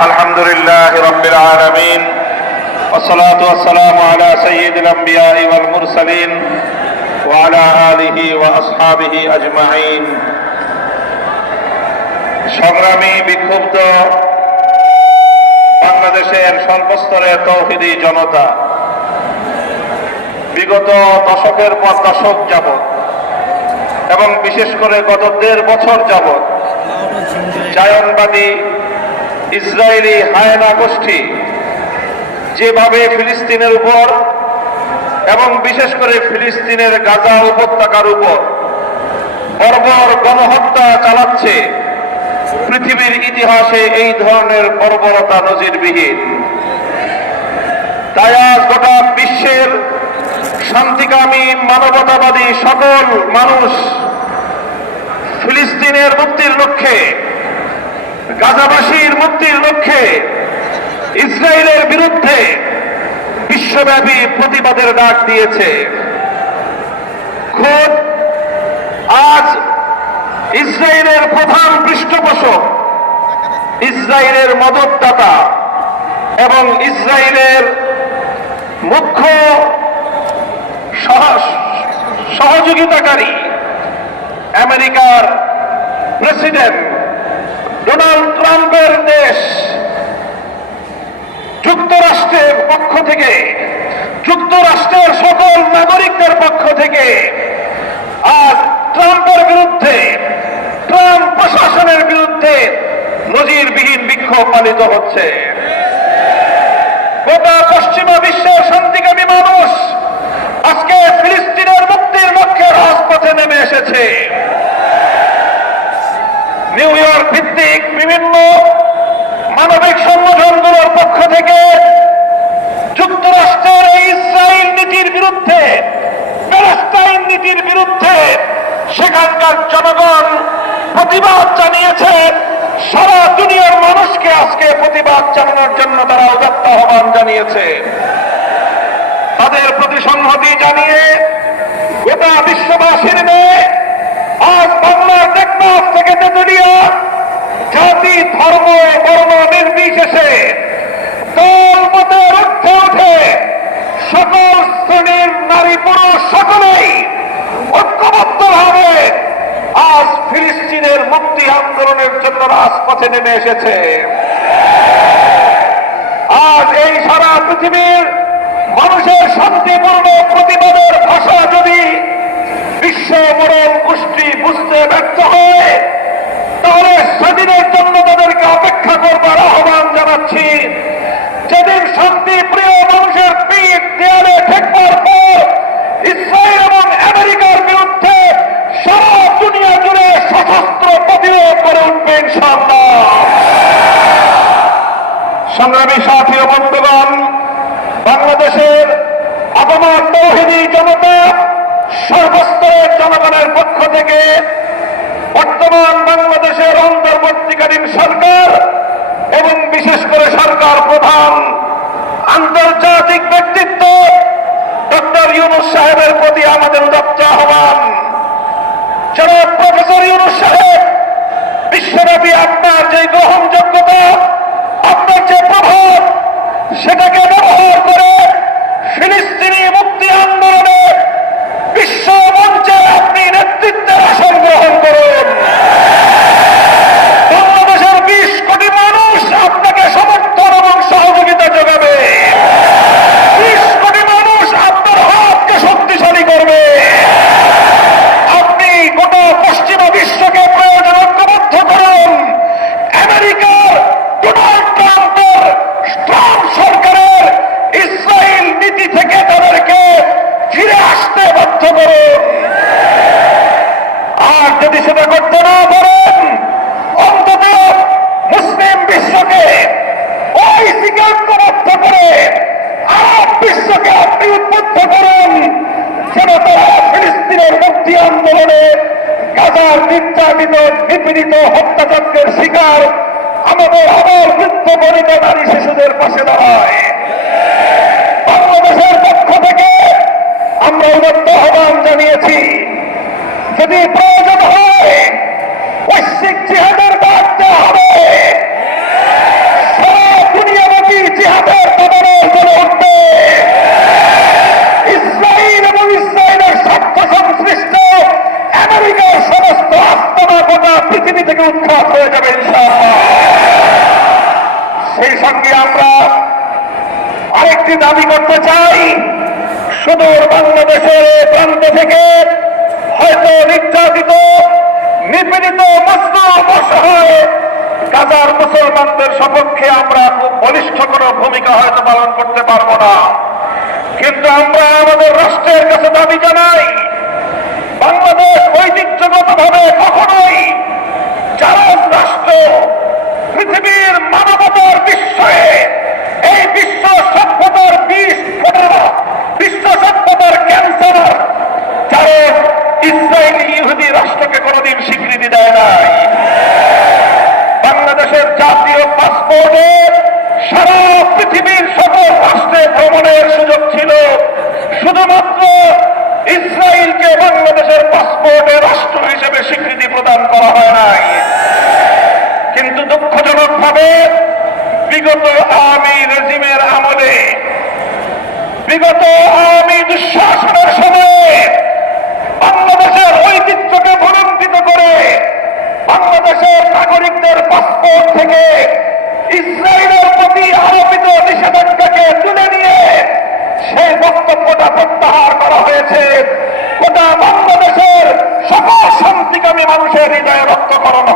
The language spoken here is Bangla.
الحمد لله رب العالمين والصلاة والسلام على سيد الأنبياء والمرسلين وعلى آله وأصحابه أجمعين সংগ্রামী বিক্ষুব্ধ বাংলাদেশের সর্বস্তরের তৌহিদি জনতা বিগত দশকের পর দশক যাবত এবং বিশেষ করে গত দেড় বছর যাবত জায়নবাদী ইসরায়েলি হায়না গোষ্ঠী যেভাবে ফিলিস্তিনের উপর এবং বিশেষ করে ফিলিস্তিনের গাজা উপত্যকার উপর বর্বর গণহত্যা চালাচ্ছে, পৃথিবীর ইতিহাসে এই ধরনের বর্বরতা নজিরবিহীন। তাই আজ গোটা বিশ্বের শান্তিকামী, মানবতাবাদী সকল মানুষ ফিলিস্তিনের মুক্তির লক্ষ্যে গাজাবাসীর মুক্তির লক্ষ্যে ইসরায়েলের বিরুদ্ধে বিশ্বব্যাপী প্রতিবাদের ডাক দিয়েছে। খোদ আজ ইসরায়েলের প্রধান পৃষ্ঠপোষক, ইসরায়েলের মদতদাতা এবং ইসরায়েলের মুখ্য সহযোগিতাকারী আমেরিকার প্রেসিডেন্ট ডোনাল্ড ট্রাম্পের দেশ। যুক্তরাষ্ট্রের পক্ষ থেকে, যুক্তরাষ্ট্রের সকল নাগরিকদের পক্ষ থেকে আর ট্রাম্পের বিরুদ্ধে, ট্রাম্প প্রশাসনের বিরুদ্ধে নজিরবিহীন বিক্ষোভ পালিত হচ্ছে গোটা পশ্চিমা বিশ্বের শান্তিকামী মানুষ আজকে ফিলিস্তিনের মুক্তির লক্ষ্যে রাজপথে নেমে এসেছে নিউ ইয়র্ক ভিত্তিক বিভিন্ন মানবিক সংগঠনগুলোর পক্ষ থেকে যুক্তরাষ্ট্রের এই ইসরায়েল নীতির বিরুদ্ধে প্যালেস্টাইন নীতির বিরুদ্ধে সেখানকার জনগণ প্রতিবাদ জানিয়েছে। সারা দুনিয়ার মানুষকে আজকে প্রতিবাদ জানানোর জন্য তারা উদাত্ত আহ্বান জানিয়েছে। তাদের প্রতি সংহতি জানিয়ে গোটা বিশ্ববাসীর রাজপথে নেমে এসেছে। আজ এই সারা পৃথিবীর মানুষের শান্তিপূর্ণ প্রতিবাদের ভাষা যদি বিশ্ব মোড়ল গোষ্ঠী বুঝতে ব্যর্থ হয়, তাহলে স্বাধীনের জন্য তাদেরকে অপেক্ষা করবার আহ্বান জানাচ্ছি যেদিন শান্তি প্রিয় মানুষের পিঠ দেয়ালে ঠেকবার পর ইসরায়েল এবং আমেরিকার বিরুদ্ধে সারা দুনিয়া জুড়ে সশস্ত্র প্রতিরোধ করে উঠবে ইনশাআল্লাহ সংগ্রামী সাথী ও বন্ধুগণ, বাংলাদেশের আগমন তৌহিদি জনতা সর্বস্তরের জনগণের পক্ষ থেকে বর্তমান বাংলাদেশের অন্তর্বর্তীকালীন সরকার এবং বিশেষ করে সরকার প্রধান আন্তর্জাতিক ব্যক্তিত্ব ডক্টর ইউনুস সাহেবের প্রতি আমাদের উদাত্ত আহ্বান। জনাব প্রফেসর ইউনুস সাহেব, বিশ্বব্যাপী আপনার যে গ্রহণযোগ্যতা আন্দোলনে গাজার নির্যাতিত, নিপীড়িত, হত্যাযজ্ঞের শিকার আমাদের আবার বৃদ্ধ বনিত নারী শিশুদের পাশে দাঁড়ায়। বাংলাদেশের পক্ষ থেকে আমরা উন্নত আহ্বান জানিয়েছি, যদি সেই সঙ্গে আমরা আরেকটি দাবি করতে চাই। সুদূর বাংলাদেশের প্রান্ত থেকে হয়তো নির্যাতিত, নিপীড়িত মজলুম অসহায় গাজার মুসলমানদের সপক্ষে আমরা খুব বলিষ্ঠ কোনো ভূমিকা হয়তো পালন করতে পারব না। কিন্তু আমরা আমাদের রাষ্ট্রের কাছে দাবি জানাই, বাংলাদেশ ঐতিহ্যগত ইহুদি রাষ্ট্রকে কোনোদিন স্বীকৃতি দেয় নাই। বাংলাদেশের জাতীয় পাসপোর্টে সারা পৃথিবীর সকল রাষ্ট্রে ভ্রমণের সুযোগ ছিল। শুধুমাত্র ইসরায়েলকে বাংলাদেশের পাসপোর্টে রাষ্ট্র হিসেবে স্বীকৃতি প্রদান করা হয় নাই। কিন্তু দুঃখজনক ভাবে বিগত আওয়ামী রেজিমের আমলে, বিগত আওয়ামী দুঃশাসনের সময়ে বাংলাদেশের ঐতিহ্যকে বাংলাদেশের নাগরিকদের পাসপোর্ট থেকে ইসরায়েলের প্রতি আরোপিত নিষেধাজ্ঞাকে তুলে নিয়ে সেই বক্তব্যটা প্রত্যাহার করা হয়েছে। গোটা বাংলাদেশের সকল শান্তিকামী মানুষের হৃদয়ে রক্তকরণ